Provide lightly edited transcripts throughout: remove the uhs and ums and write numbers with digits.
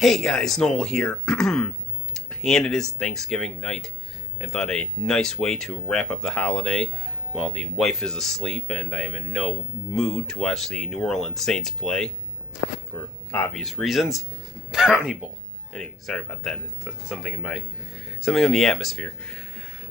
Hey guys, Noel here, and it is Thanksgiving night. I thought a nice way to wrap up the holiday while the wife is asleep and I am in no mood to watch the New Orleans Saints play, for obvious reasons. Bounty Bowl. Anyway, sorry about that. It's something in the atmosphere.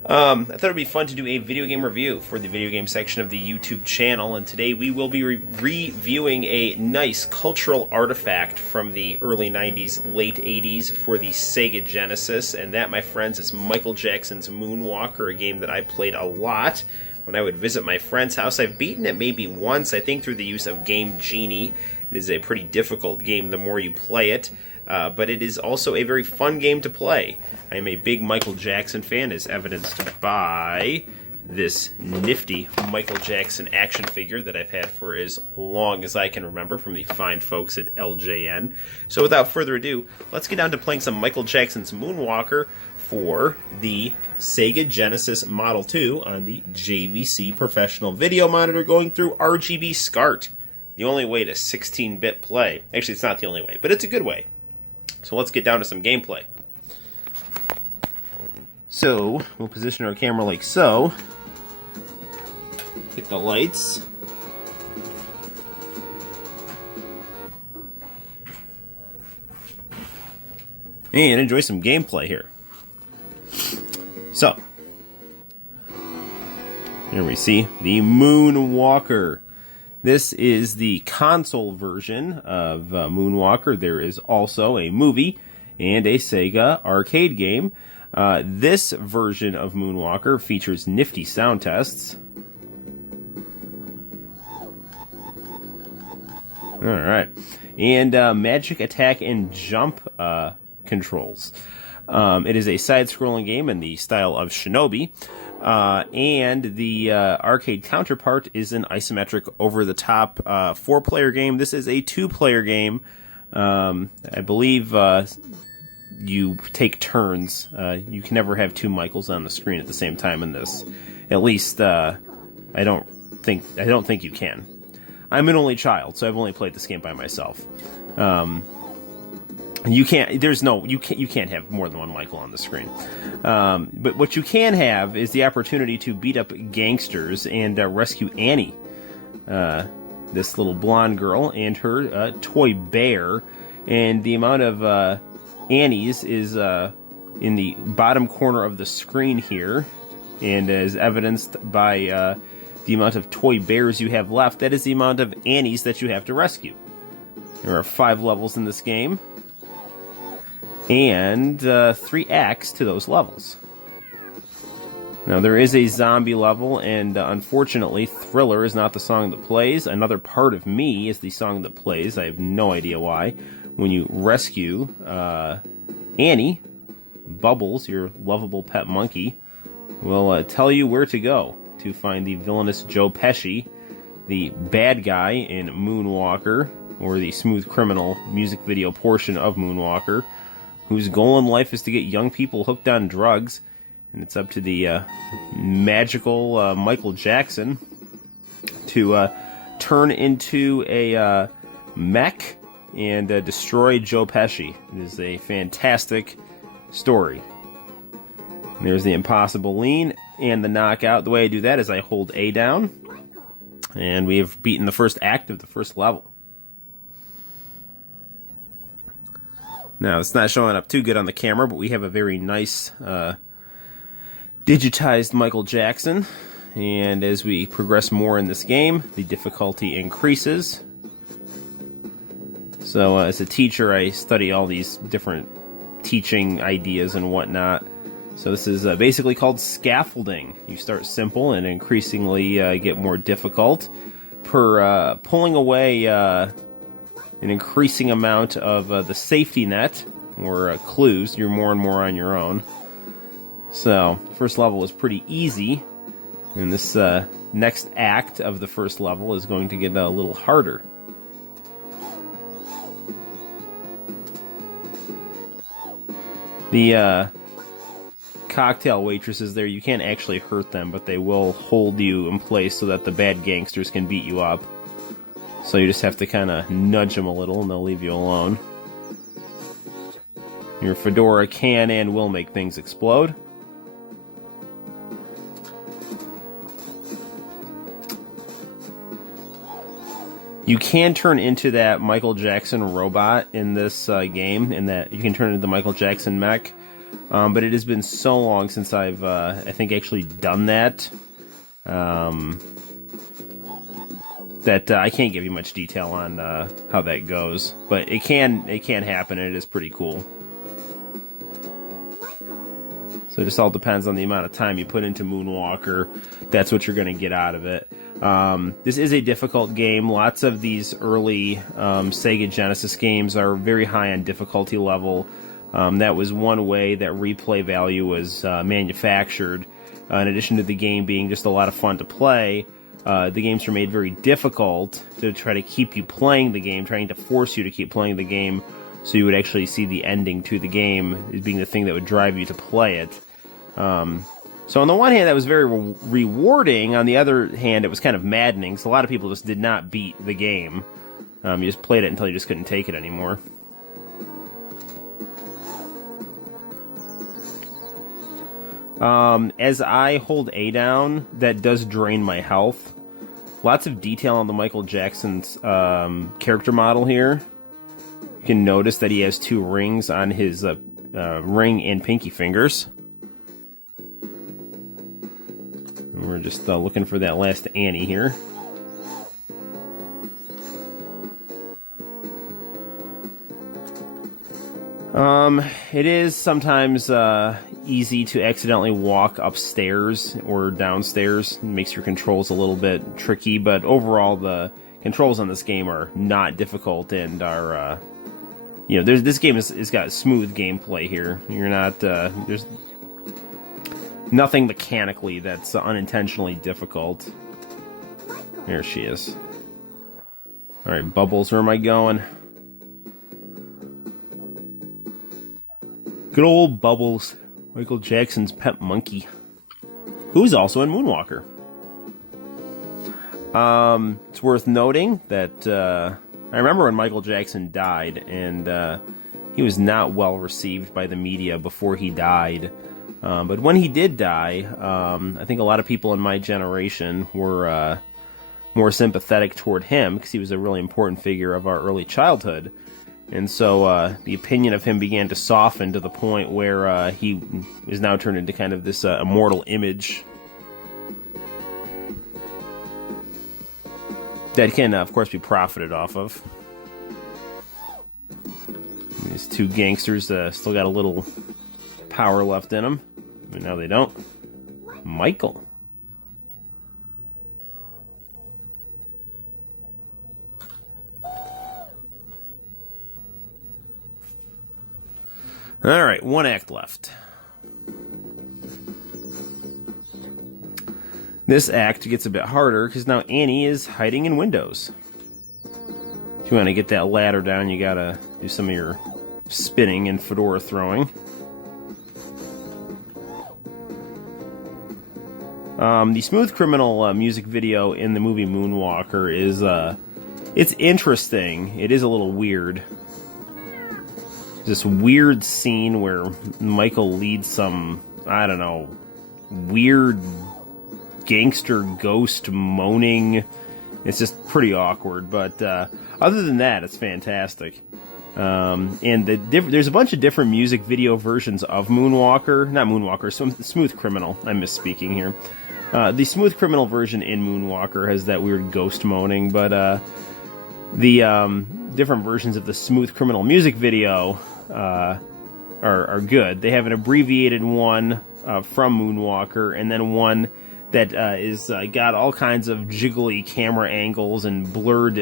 I thought it would be fun to do a video game review for the video game section of the YouTube channel, and today we will be reviewing a nice cultural artifact from the early 90s, late 80s for the Sega Genesis, and that, my friends, is Michael Jackson's Moonwalker, a game that I played a lot when I would visit my friend's house. I've beaten it maybe once, I think through the use of Game Genie. It is a pretty difficult game the more you play it, but it is also a very fun game to play. I am a big Michael Jackson fan, as evidenced by this nifty Michael Jackson action figure that I've had for as long as I can remember from the fine folks at LJN. So without further ado, let's get down to playing some Michael Jackson's Moonwalker for the Sega Genesis Model 2 on the JVC Professional Video Monitor going through RGB SCART. The only way to 16-bit play. Actually, it's not the only way, but it's a good way. So let's get down to some gameplay. So, we'll position our camera like so. Hit the lights. And enjoy some gameplay here. So, here we see the Moonwalker. This is the console version of Moonwalker. There is also a movie and a Sega arcade game. This version of Moonwalker features nifty sound tests. Alright. And magic attack and jump controls. It is a side-scrolling game in the style of Shinobi. And the arcade counterpart is an isometric over-the-top 4-player game. This is a 2-player game. I believe you take turns. You can never have two Michaels on the screen at the same time in this. At least I don't think you can. I'm an only child, so I've only played this game by myself. You can't have more than one Michael on the screen. But what you can have is the opportunity to beat up gangsters and rescue Annie, this little blonde girl, and her toy bear. And the amount of Annies is in the bottom corner of the screen here, and as evidenced by the amount of toy bears you have left, that is the amount of Annies that you have to rescue. There are 5 levels in this game, and 3 acts to those levels. Now, there is a zombie level, and unfortunately, Thriller is not the song that plays. Another Part of Me is the song that plays. I have no idea why. When you rescue Annie, Bubbles, your lovable pet monkey, will tell you where to go to find the villainous Joe Pesci, the bad guy in Moonwalker, or the Smooth Criminal music video portion of Moonwalker, whose goal in life is to get young people hooked on drugs, and it's up to the magical Michael Jackson to turn into a mech and destroy Joe Pesci. It is a fantastic story. There's the impossible lean and the knockout. The way I do that is I hold A down, and we have beaten the first act of the first level. Now, it's not showing up too good on the camera, but we have a very nice digitized Michael Jackson. And as we progress more in this game, the difficulty increases. So as a teacher, I study all these different teaching ideas and whatnot. So this is basically called scaffolding. You start simple and increasingly get more difficult per pulling away an increasing amount of the safety net, or clues. You're more and more on your own. So, first level is pretty easy, and this next act of the first level is going to get a little harder. The cocktail waitresses there, you can't actually hurt them, but they will hold you in place so that the bad gangsters can beat you up. So you just have to kind of nudge them a little and they'll leave you alone. Your fedora can and will make things explode. You can turn into that Michael Jackson robot in this game, in that you can turn into the Michael Jackson mech. But it has been so long since I've, I think, actually done that, that I can't give you much detail on how that goes. But it can happen, and it is pretty cool. So it just all depends on the amount of time you put into Moonwalker. That's what you're going to get out of it. This is a difficult game. Lots of these early Sega Genesis games are very high on difficulty level. That was one way that replay value was manufactured. In addition to the game being just a lot of fun to play, the games were made very difficult to try to keep you playing the game, trying to force you to keep playing the game, so you would actually see the ending to the game as being the thing that would drive you to play it. So on the one hand, that was very rewarding. On the other hand, it was kind of maddening, so a lot of people just did not beat the game. You just played it until you just couldn't take it anymore. As I hold A down, that does drain my health. Lots of detail on the Michael Jackson's character model here. You can notice that he has 2 rings on his ring and pinky fingers. And we're just looking for that last Annie here. It is sometimes easy to accidentally walk upstairs or downstairs. It makes your controls a little bit tricky, but overall the controls on this game are not difficult and are, this game has got smooth gameplay here. You're not, there's nothing mechanically that's unintentionally difficult. There she is. Alright, Bubbles, where am I going? Good old Bubbles, Michael Jackson's pet monkey, who's also in Moonwalker. It's worth noting that I remember when Michael Jackson died, and he was not well received by the media before he died. But when he did die, I think a lot of people in my generation were more sympathetic toward him because he was a really important figure of our early childhood. And so the opinion of him began to soften to the point where he is now turned into kind of this immortal image that can, of course, be profited off of. These 2 gangsters still got a little power left in them. But now they don't. Michael. Alright, 1 act left. This act gets a bit harder because now Annie is hiding in windows. If you want to get that ladder down, you gotta do some of your spinning and fedora throwing. The Smooth Criminal music video in the movie Moonwalker is, it's interesting. It is a little weird. This weird scene where Michael leads some, I don't know, weird gangster ghost moaning. It's just pretty awkward, but other than that, it's fantastic. And there's a bunch of different music video versions of Moonwalker. Not Moonwalker, Smooth Criminal. I'm misspeaking here. The Smooth Criminal version in Moonwalker has that weird ghost moaning, but the different versions of the Smooth Criminal music video are good. They have an abbreviated one from Moonwalker, and then one that is got all kinds of jiggly camera angles and blurred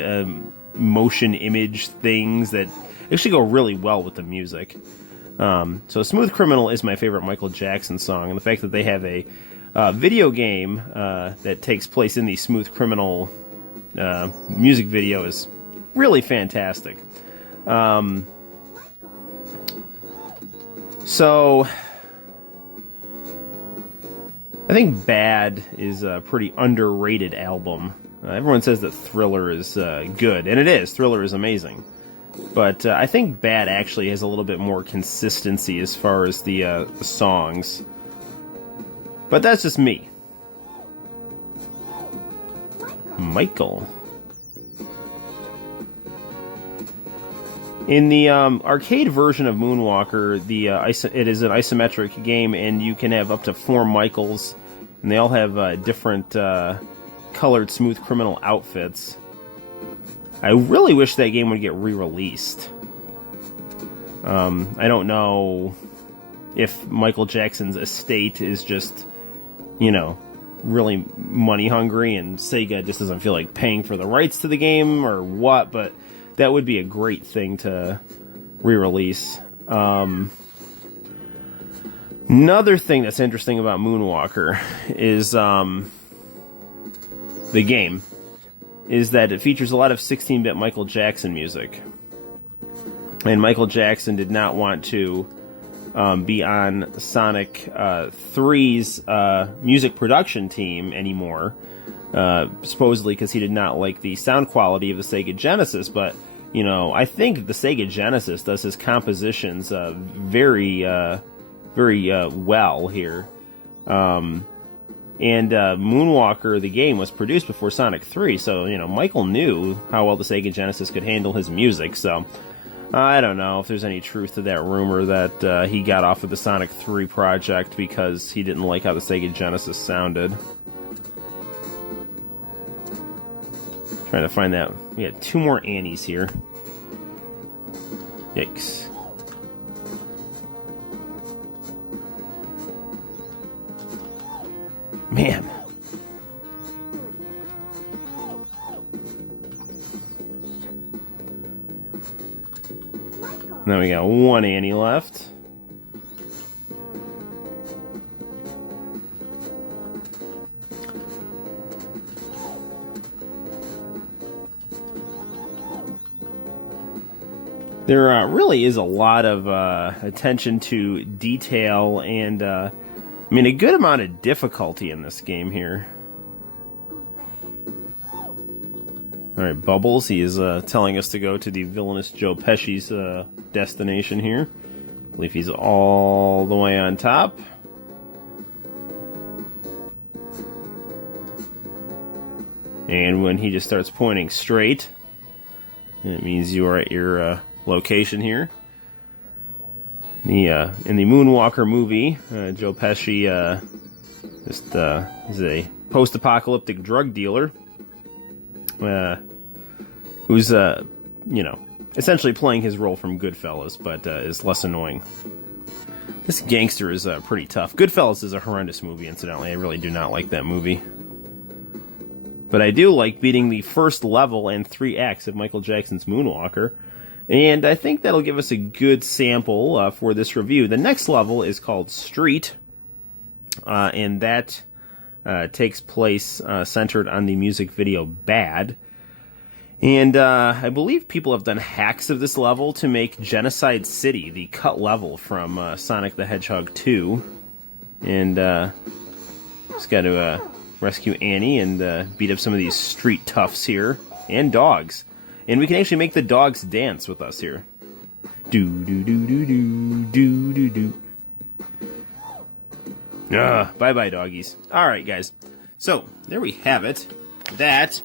motion image things that actually go really well with the music. So Smooth Criminal is my favorite Michael Jackson song, and the fact that they have a video game that takes place in the Smooth Criminal music video is really fantastic. So I think Bad is a pretty underrated album. Everyone says that Thriller is good, and it is. Thriller is amazing. But I think Bad actually has a little bit more consistency as far as the songs. But that's just me. Michael. In the arcade version of Moonwalker, it is an isometric game, and you can have up to 4 Michaels, and they all have different colored smooth criminal outfits. I really wish that game would get re-released. I don't know if Michael Jackson's estate is just, really money hungry, and Sega just doesn't feel like paying for the rights to the game or what, but that would be a great thing to re-release. Another thing that's interesting about Moonwalker is the game, is that it features a lot of 16-bit Michael Jackson music. And Michael Jackson did not want to be on Sonic 3's music production team anymore, supposedly because he did not like the sound quality of the Sega Genesis, but I think the Sega Genesis does his compositions very well here. And Moonwalker, the game, was produced before Sonic 3, so, Michael knew how well the Sega Genesis could handle his music, so I don't know if there's any truth to that rumor that he got off of the Sonic 3 project because he didn't like how the Sega Genesis sounded. Trying to find that. We got 2 more Annies here. Yikes. Man. Now we got 1 Annie left. There really is a lot of attention to detail and, a good amount of difficulty in this game here. Alright, Bubbles, he is telling us to go to the villainous Joe Pesci's destination here. I believe he's all the way on top. And when he just starts pointing straight, it means you are at your location here. In the Moonwalker movie, Joe Pesci is a post-apocalyptic drug dealer who's essentially playing his role from Goodfellas, but is less annoying. This gangster is pretty tough. Goodfellas is a horrendous movie, incidentally. I really do not like that movie. But I do like beating the first level and 3 acts of Michael Jackson's Moonwalker. And I think that'll give us a good sample for this review. The next level is called Street, and that takes place centered on the music video Bad. And I believe people have done hacks of this level to make Genocide City, the cut level from Sonic the Hedgehog 2. And just got to rescue Annie and beat up some of these street toughs here, and dogs. And we can actually make the dogs dance with us here. Do-do-do-do-do-do-do-do. Bye-bye, doggies. Alright, guys. So, there we have it. That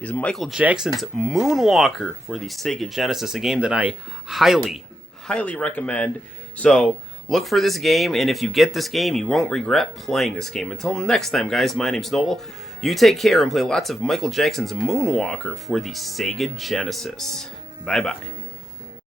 is Michael Jackson's Moonwalker for the Sega Genesis, a game that I highly, highly recommend. So, look for this game, and if you get this game, you won't regret playing this game. Until next time, guys, my name's Noel. You take care and play lots of Michael Jackson's Moonwalker for the Sega Genesis. Bye-bye.